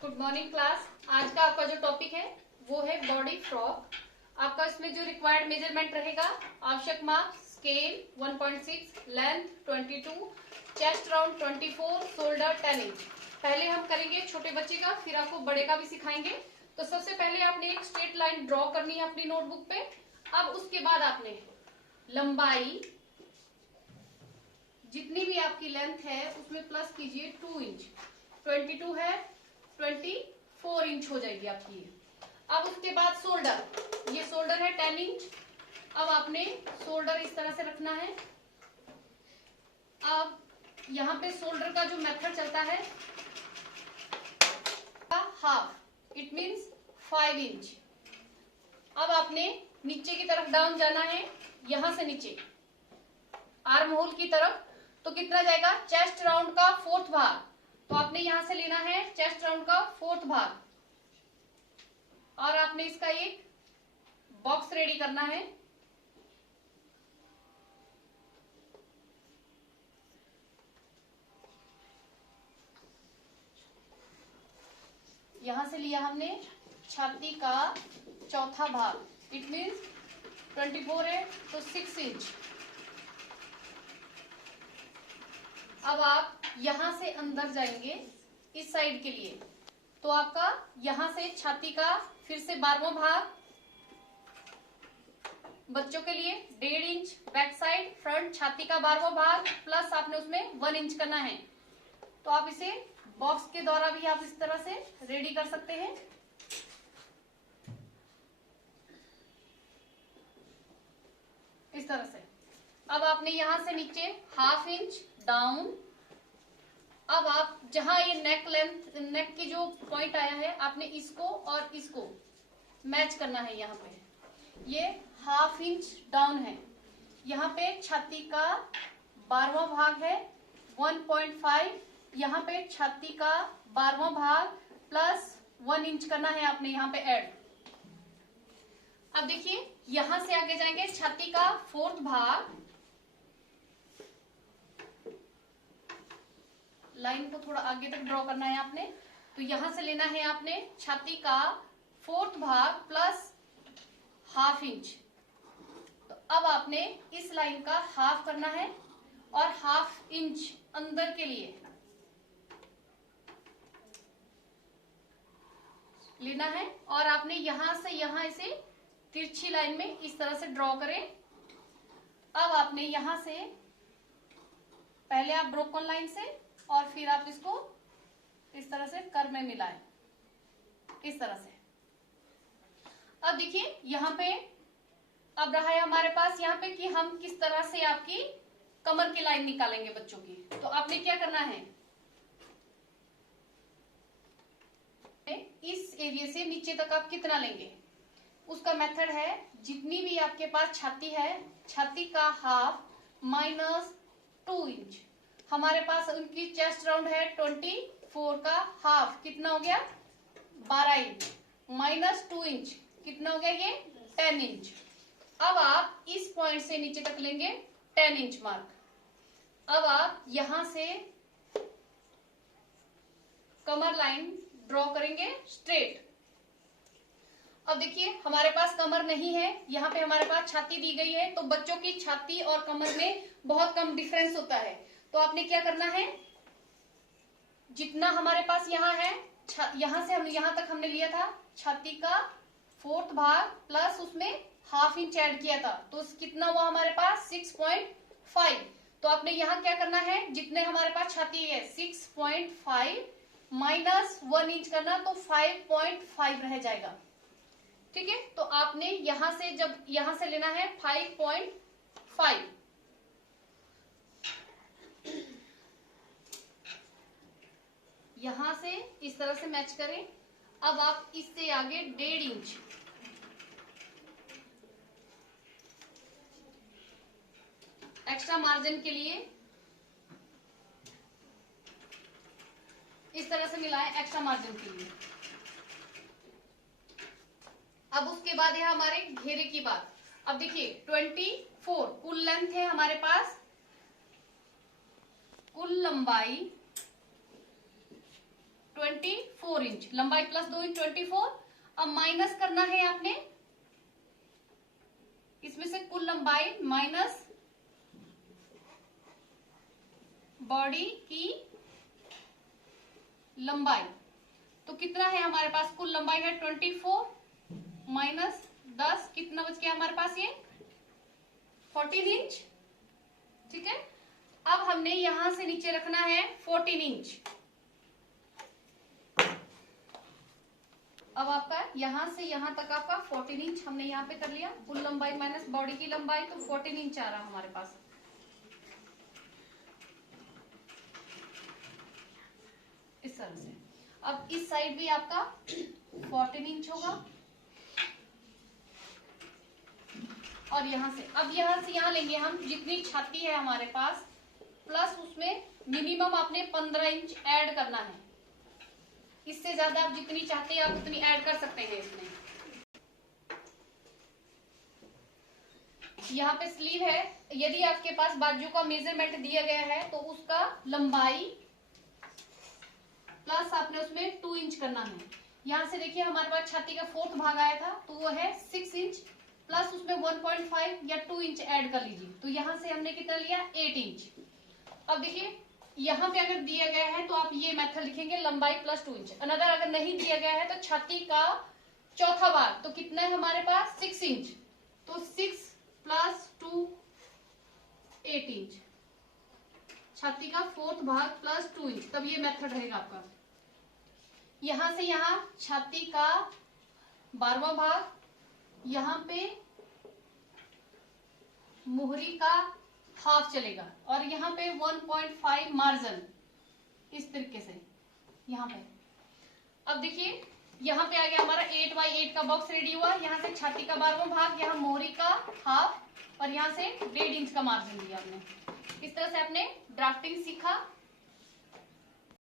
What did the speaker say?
Good morning class. आज का आपका जो टॉपिक है वो है बॉडी फ्रॉक। आपका इसमें जो रिक्वायर्ड मेजरमेंट रहेगा, आवश्यक माप scale 1.6, length 22, chest round 24, shoulder 10 inch. पहले हम करेंगे छोटे बच्चे का, फिर आपको बड़े का भी सिखाएंगे। तो सबसे पहले आपने एक स्ट्रेट लाइन ड्रॉ करनी है अपनी नोटबुक पे। अब उसके बाद आपने लंबाई जितनी भी आपकी लेंथ है उसमें प्लस कीजिए 2 इंच। 22 है, 24 इंच हो जाएगी आपकी। अब उसके बाद शोल्डर, ये शोल्डर है 10 इंच। अब आपने शोल्डर इस तरह से रखना है। अब यहाँ पे शोल्डर का जो मेथड चलता है हाफ, इट मींस 5 इंच। अब आपने नीचे की तरफ डाउन जाना है, यहां से नीचे आर्म होल की तरफ। तो कितना जाएगा? चेस्ट राउंड का 4th भाग। तो आपने यहां से लेना है चेस्ट राउंड का 4th भाग और आपने इसका एक बॉक्स रेडी करना है। यहां से लिया हमने छाती का 4था भाग, इट मीन्स 24 है तो 6 इंच। अब आप यहां से अंदर जाएंगे इस साइड के लिए, तो आपका यहां से छाती का फिर से 12वां भाग, बच्चों के लिए 1.5 इंच बैक साइड, फ्रंट छाती का 12वां भाग प्लस आपने उसमें 1 इंच करना है। तो आप इसे बॉक्स के द्वारा भी आप इस तरह से रेडी कर सकते हैं। इस तरह से अब आपने यहां से नीचे ½ इंच डाउन। अब आप जहां ये नेक लेंथ, नेक की जो पॉइंट आया है, आपने इसको और इसको मैच करना है। यहाँ पे ये ½ इंच डाउन है। यहाँ पे छाती का 12वां भाग है 1.5, यहाँ पे छाती का 12वां भाग प्लस 1 इंच करना है आपने यहाँ पे ऐड। अब देखिए यहां से आगे जाएंगे, छाती का 4th भाग, लाइन को थोड़ा आगे तक ड्रॉ करना है आपने। तो यहां से लेना है आपने छाती का 4th भाग प्लस ½ इंच। तो अब आपने इस लाइन का हाफ करना है और ½ इंच अंदर के लिए लेना है और आपने यहां से यहां इसे तिरछी लाइन में इस तरह से ड्रॉ करें। अब आपने यहां से पहले आप ब्रोकन लाइन से और फिर आप इसको इस तरह से कर्व में मिलाएं, इस तरह से। अब देखिए यहां पे अब रहा है हमारे पास यहाँ पे कि हम किस तरह से आपकी कमर की लाइन निकालेंगे बच्चों की। तो आपने क्या करना है, इस एरिया से नीचे तक आप कितना लेंगे, उसका मेथड है जितनी भी आपके पास छाती है, छाती का ½ माइनस 2 इंच। हमारे पास उनकी चेस्ट राउंड है 24 का ½ कितना हो गया? 12 इंच माइनस 2 इंच कितना हो गया? ये 10 इंच। अब आप इस पॉइंट से नीचे तक लेंगे 10 इंच मार्क। अब आप यहां से कमर लाइन ड्रॉ करेंगे स्ट्रेट। अब देखिए हमारे पास कमर नहीं है, यहाँ पे हमारे पास छाती दी गई है। तो बच्चों की छाती और कमर में बहुत कम डिफरेंस होता है। तो आपने क्या करना है, जितना हमारे पास यहाँ है, यहां से हम यहां तक हमने लिया था छाती का 4th भाग प्लस उसमें ½ इंच ऐड किया था, तो कितना हुआ हमारे पास? 6.5। तो आपने यहाँ क्या करना है, जितने हमारे पास छाती है 6.5 माइनस 1 इंच करना, तो 5.5 रह जाएगा। ठीक है, तो आपने यहां से जब यहां से लेना है 5.5, यहां से इस तरह से मैच करें। अब आप इससे आगे 1.5 इंच एक्स्ट्रा मार्जिन के लिए इस तरह से मिलाएं, एक्स्ट्रा मार्जिन के लिए। अब उसके बाद है हमारे घेरे की बात। अब देखिए 24 कुल लेंथ है हमारे पास, कुल लंबाई 24 24 इंच, लंबाई प्लस 2 इंच 24। अब माइनस करना है आपने इसमें से कुल लंबाई माइनस बॉडी की लंबाई। तो कितना है हमारे पास, कुल लंबाई है 24 माइनस 10, कितना बच गया हमारे पास, ये 14 इंच। ठीक है, अब हमने यहां से नीचे रखना है 14 इंच। अब आपका यहां से यहां तक आपका 14 इंच हमने यहां पे कर लिया, कुल लंबाई माइनस बॉडी की लंबाई, तो 14 इंच आ रहा हमारे पास। इस तरह से अब इस साइड भी आपका 14 इंच होगा। और यहां से, अब यहां से यहां लेंगे हम जितनी छाती है हमारे पास, प्लस उसमें मिनिमम आपने 15 इंच ऐड करना है। इससे ज्यादा आप जितनी चाहते हैं आप उतनी ऐड कर सकते हैं इसमें। यहाँ पे स्लीव है, यदि आपके पास बाजू का मेजरमेंट दिया गया है तो उसका लंबाई प्लस आपने उसमें 2 इंच करना है। यहां से देखिए हमारे पास छाती का 4th भाग आया था, तो वो है 6 इंच, प्लस उसमें 1.5 या 2 इंच ऐड कर लीजिए, तो यहां से हमने कितना लिया, 8 इंच। अब देखिए यहाँ पे अगर दिया गया है तो आप ये मेथड लिखेंगे, लंबाई प्लस 2 इंच। अनदर अगर नहीं दिया गया है तो छाती का 4था भाग, तो कितना है हमारे पास, 6 इंच, तो 6 प्लस 2 8 इंच, छाती का 4th भाग प्लस 2 इंच, तब ये मेथड रहेगा आपका। यहां से यहां छाती का 12वां भाग, यहां पे मुहरी का हाफ चलेगा, और यहाँ पे 1.5 मार्जिन, इस तरीके से यहाँ पे। अब देखिए यहाँ पे आ गया हमारा 8x8 का बॉक्स रेडी हुआ। यहाँ से छाती का 12वां भाग, यहाँ मोहरी का हाफ, और यहाँ से 1.5 इंच का मार्जिन दिया हमने। इस तरह से आपने ड्राफ्टिंग सीखा।